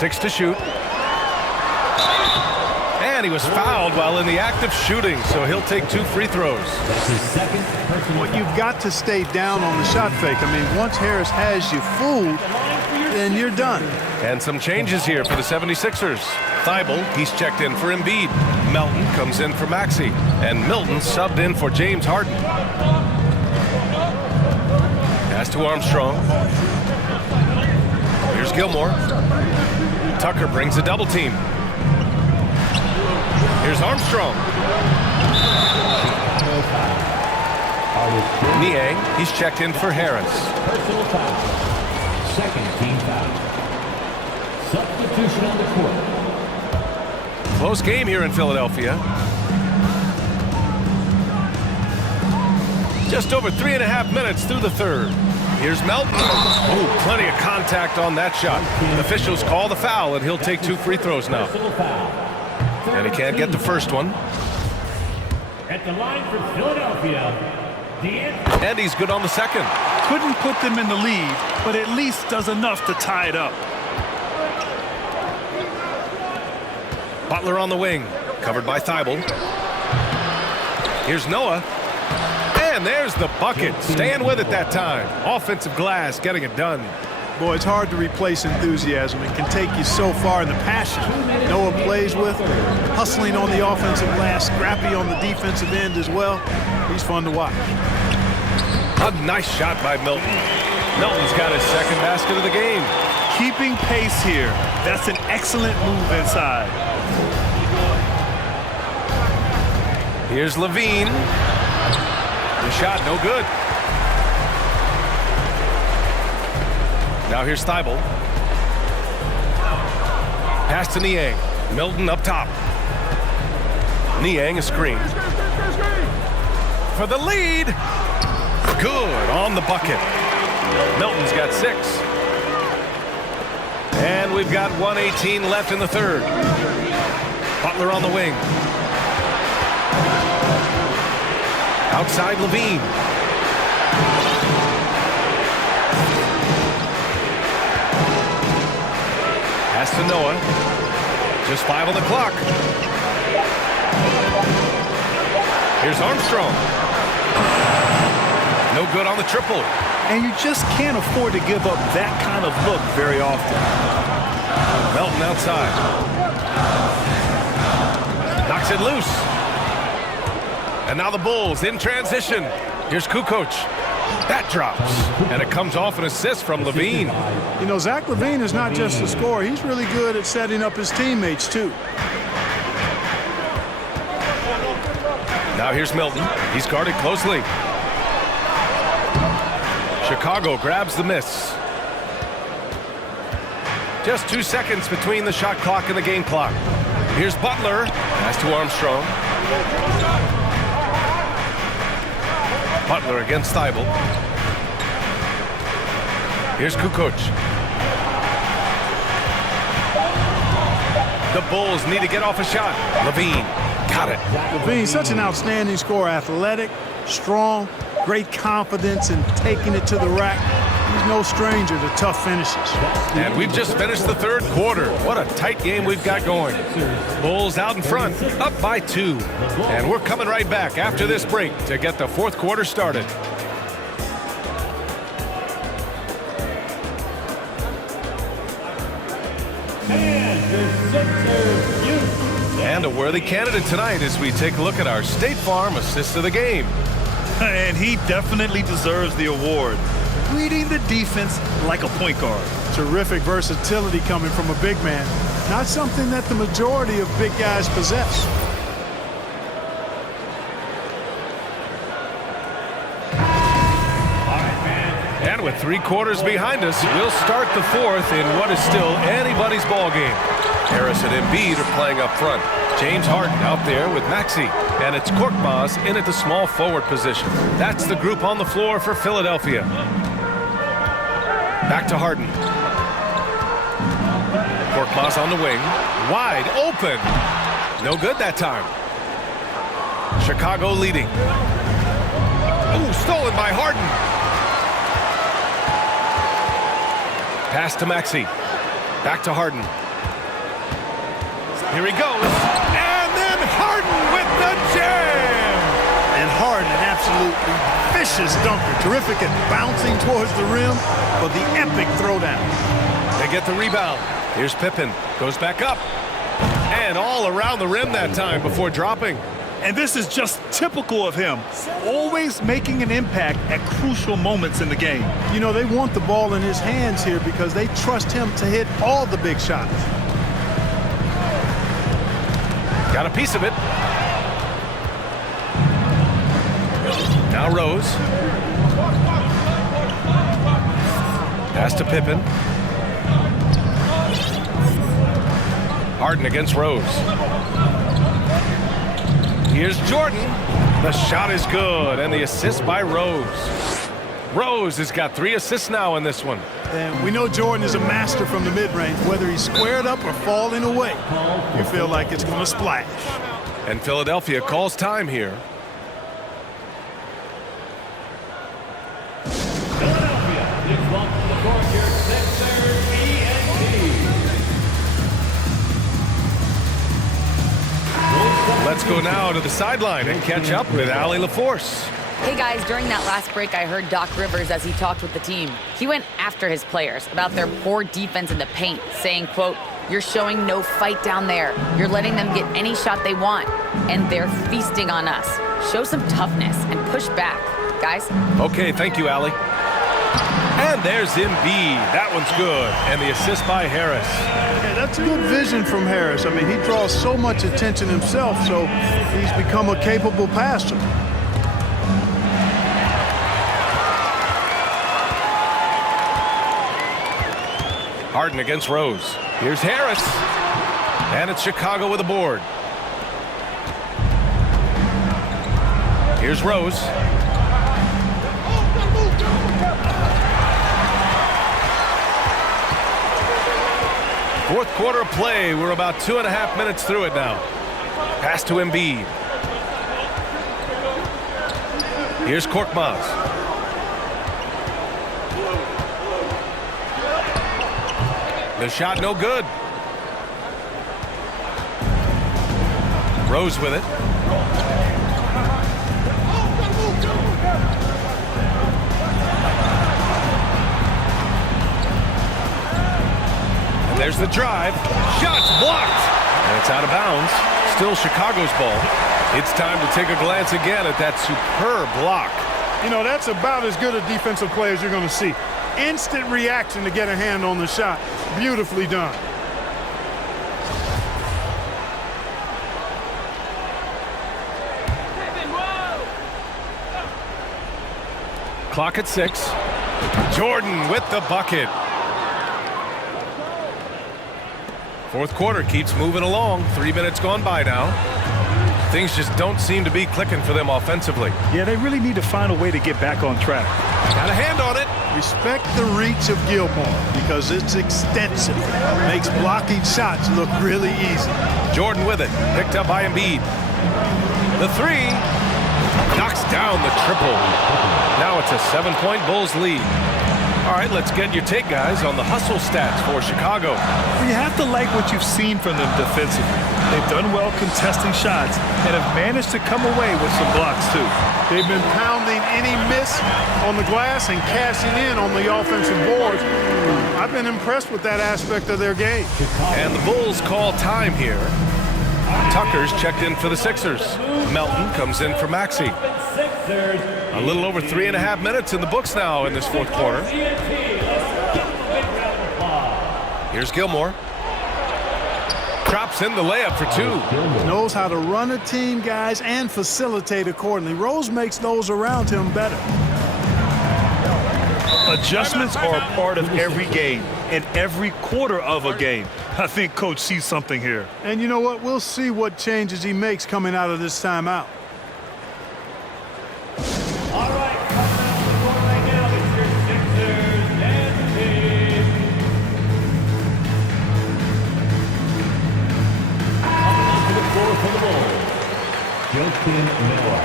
6 to shoot. And he was fouled while in the act of shooting, so he'll take 2 free throws. That's his second personal Well, you've got to stay down on the shot fake. I mean, once Harris has you fooled, then you're done. And some changes here for the 76ers. Thibault, he's checked in for Embiid. Melton comes in for Maxey. And Milton subbed in for James Harden. Pass to Armstrong. Here's Gilmore. Tucker brings a double team. Here's Armstrong. Niang, he's checked in for Harris. personal foul. Second team foul. Substitution on the court. Close game here in Philadelphia. Just over 3.5 minutes through the third. Here's Melton. Oh, plenty of contact on that shot. Officials call the foul, and he'll take 2 free throws now. And he can't get the first one. At the line for Philadelphia, And he's good on the second. Couldn't put them in the lead, but at least does enough to tie it up. Butler on the wing, covered by Thibault. Here's Noah. And there's the bucket. Staying with it that time. Offensive glass, getting it done. Boy, it's hard to replace enthusiasm. It can take you so far in the passion Noah plays with, hustling on the offensive glass, scrappy on the defensive end as well. He's fun to watch. A nice shot by Milton. Milton's got his second basket of the game. Keeping pace here. That's an excellent move inside. Here's Levine. The shot, no good. Now here's Thibault. Pass to Niang. Milton up top. Niang a screen. For the lead. Good on the bucket. Milton's got 6. And we've got 1:18 left in the third. Butler on the wing. Outside Levine. Pass to Noah. Just 5 on the clock. Here's Armstrong. No good on the triple. And you just can't afford to give up that kind of look very often. Melton outside. Knocks it loose. And now the Bulls in transition. Here's Kukoc. That drops. And it comes off an assist from Levine. You know, Zach LaVine is not just a scorer. He's really good at setting up his teammates, too. Now here's Milton. He's guarded closely. Chicago grabs the miss. Just 2 seconds between the shot clock and the game clock. Here's Butler. Pass to Armstrong. Butler against Thibault. Here's Kukoc. The Bulls need to get off a shot. Levine got it. LaVine's such an outstanding scorer. Athletic, strong, great confidence in taking it to the rack. He's no stranger to tough finishes. And we've just finished the third quarter. What a tight game we've got going. Bulls out in front, up by 2. And we're coming right back after this break to get the fourth quarter started. And a worthy candidate tonight as we take a look at our State Farm assist of the game. And he definitely deserves the award. Reading the defense like a point guard. Terrific versatility coming from a big man. Not something that the majority of big guys possess. And with 3 quarters behind us, we'll start the fourth in what is still anybody's ball game. Harris and Embiid are playing up front. James Harden out there with Maxey. And it's Korkmaz in at the small forward position. That's the group on the floor for Philadelphia. Back to Harden. Korkmaz on the wing. Wide open. No good that time. Chicago leading. Ooh, stolen by Harden. Pass to Maxey. Back to Harden. Here he goes. And then Harden with the jam. And Harden, an absolutely vicious dunker. Terrific at bouncing towards the rim for the epic throwdown. They get the rebound. Here's Pippen. Goes back up. And all around the rim that time before dropping. And this is just typical of him, always making an impact at crucial moments in the game. You know, they want the ball in his hands here because they trust him to hit all the big shots. Got a piece of it. Now Rose. Pass to Pippen. Harden against Rose. Here's Jordan. The shot is good, and the assist by Rose. Rose has got 3 assists now in this one. And we know Jordan is a master from the mid-range. Whether he's squared up or falling away, you feel like it's going to splash. And Philadelphia calls time here. Philadelphia is welcome to the court here, Sixers Let's go now to the sideline and catch up with Allie LaForce. Hey guys, during that last break, I heard Doc Rivers as he talked with the team. He went after his players about their poor defense in the paint, saying, quote, "You're showing no fight down there. You're letting them get any shot they want, and they're feasting on us. Show some toughness and push back, guys." Okay, thank you, Allie. And there's Embiid. That one's good. And the assist by Harris. Yeah, that's good vision from Harris. I mean, he draws so much attention himself, so he's become a capable passer. Harden against Rose. Here's Harris. And it's Chicago with a board. Here's Rose. Fourth quarter of play. We're about 2.5 minutes through it now. Pass to Embiid. Here's Korkmaz. The shot no good. Rose with it. And there's the drive. Shots blocked. And it's out of bounds. Still Chicago's ball. It's time to take a glance again at that superb block. You know, that's about as good a defensive play as you're going to see. Instant reaction to get a hand on the shot. Beautifully done. Clock at 6. Jordan with the bucket. Fourth quarter keeps moving along. 3 minutes gone by now. Things just don't seem to be clicking for them offensively. Yeah, they really need to find a way to get back on track. Got a hand on it. Respect the reach of Gilmore because it's extensive. Makes blocking shots look really easy. Jordan with it. Picked up by Embiid. The 3. Knocks down the triple. Now it's a 7-point Bulls lead. All right, let's get your take, guys, on the hustle stats for Chicago. Well, you have to like what you've seen from them defensively. They've done well contesting shots and have managed to come away with some blocks, too. They've been pounding any miss on the glass and cashing in on the offensive boards. I've been impressed with that aspect of their game. And the Bulls call time here. Tucker's checked in for the Sixers. Melton comes in for Maxey. A little over 3.5 minutes in the books now in this fourth quarter. Here's Gilmore. Drops in the layup for 2. Knows how to run a team, guys, and facilitate accordingly. Rose makes those around him better. Adjustments are a part of every game and every quarter of a game. I think Coach sees something here. And you know what? We'll see what changes he makes coming out of this timeout. All right, coming out of the court right now is your Sixers and team. Coming to the floor for the Bulls, Justin Miller.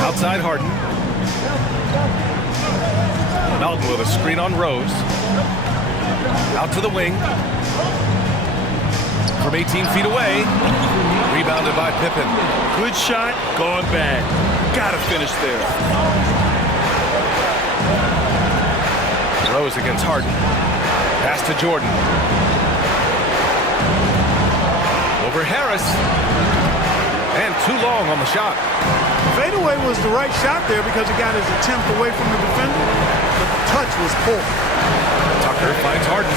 Outside Harden. Melton with a screen on Rose. Out to the wing. From 18 feet away. Rebounded by Pippen. Good shot, gone bad. Gotta finish there. Rose against Harden. Pass to Jordan. Over Harris. And too long on the shot. Fadeaway was the right shot there because he got his attempt away from the defender, but the touch was poor. Tucker finds Harden.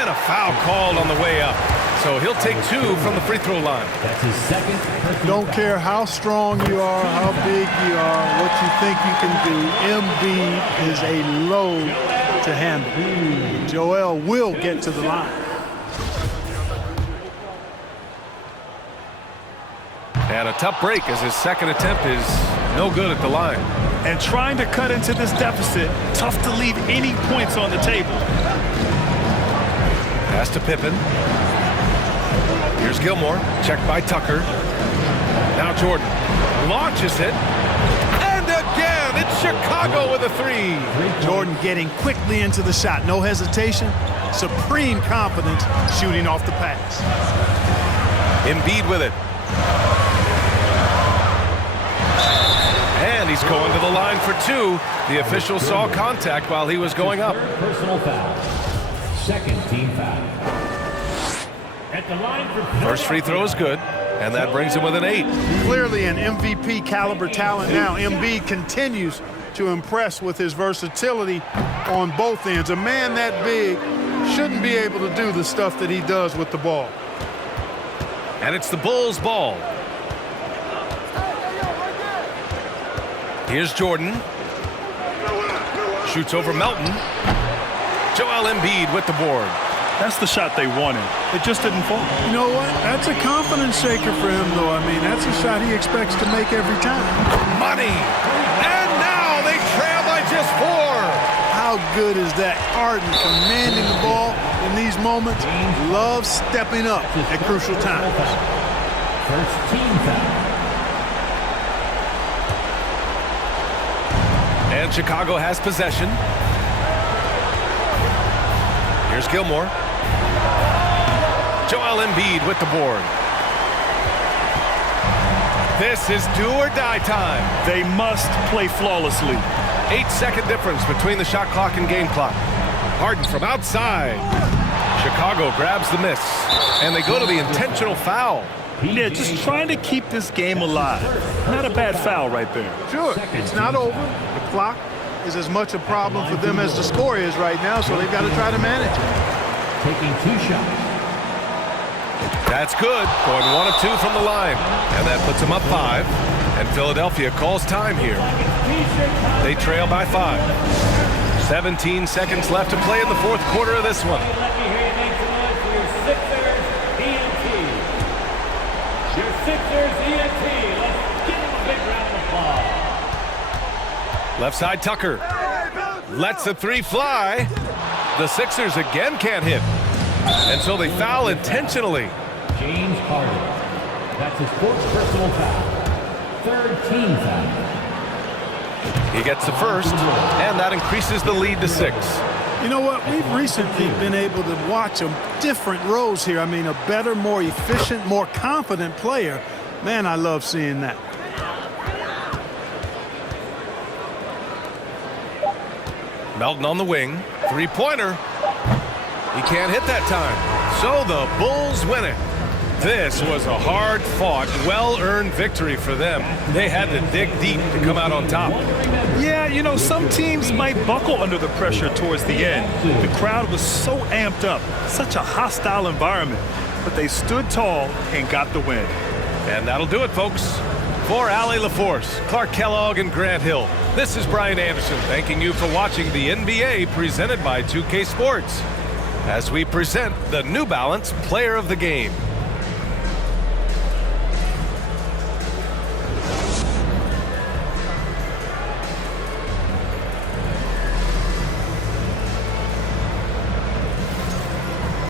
And a foul called on the way up. So he'll take 2 from the free throw line. That's his second. Don't care how strong you are, how big you are, what you think you can do. Embiid is a load to handle. Joel will get to the line. And a tough break as his second attempt is no good at the line. And trying to cut into this deficit, tough to leave any points on the table. Pass to Pippen. Here's Gilmore, checked by Tucker. Now Jordan launches it. And again, it's Chicago with a 3. Jordan getting quickly into the shot. No hesitation. Supreme confidence shooting off the pass. Embiid with it. And he's going to the line for 2. The official saw contact while he was going up. Personal foul. Second team foul. At the line for First free throw is good, and that brings him with an 8. Clearly an MVP caliber talent now. Embiid continues to impress with his versatility on both ends. A man that big shouldn't be able to do the stuff that he does with the ball. And it's the Bulls' ball. Here's Jordan. Shoots over Melton. Joel Embiid with the board. That's the shot they wanted. It just didn't fall. You know what? That's a confidence shaker for him, though. I mean, that's a shot he expects to make every time. Money. And now they trail by just 4. How good is that? Harden commanding the ball in these moments. Loves stepping up at crucial times. First team foul. And Chicago has possession. Here's Gilmore. Joel Embiid with the board. This is do or die time. They must play flawlessly. 8-second difference between the shot clock and game clock. Harden from outside. Chicago grabs the miss. And they go to the intentional foul. Yeah, just trying to keep this game alive. Not a bad foul right there. Sure, it's not over. The clock is as much a problem for them as the score is right now, so they've got to try to manage it. Taking 2 shots. That's good. Going 1 of 2 from the line. And that puts them up 5. And Philadelphia calls time here. They trail by 5. 17 seconds left to play in the fourth quarter of this one. Let me hear you make some noise for your Sixers ENT. Your Sixers ENT. Let's give them a big round of applause. Left side Tucker. Lets the 3 fly. The Sixers again can't hit. And so they foul intentionally. James Harden. That's his 4th personal foul. 3rd team foul. He gets the first, and that increases the lead to 6. You know what? We've recently been able to watch different roles here. I mean, a better, more efficient, more confident player. Man, I love seeing that. Melton on the wing. 3-pointer. He can't hit that time. So the Bulls win it. This was a hard-fought, well-earned victory for them. They had to dig deep to come out on top. Yeah, you know, some teams might buckle under the pressure towards the end. The crowd was so amped up, such a hostile environment. But they stood tall and got the win. And that'll do it, folks. For Allie LaForce, Clark Kellogg, and Grant Hill, this is Brian Anderson thanking you for watching the NBA presented by 2K Sports as we present the New Balance Player of the Game.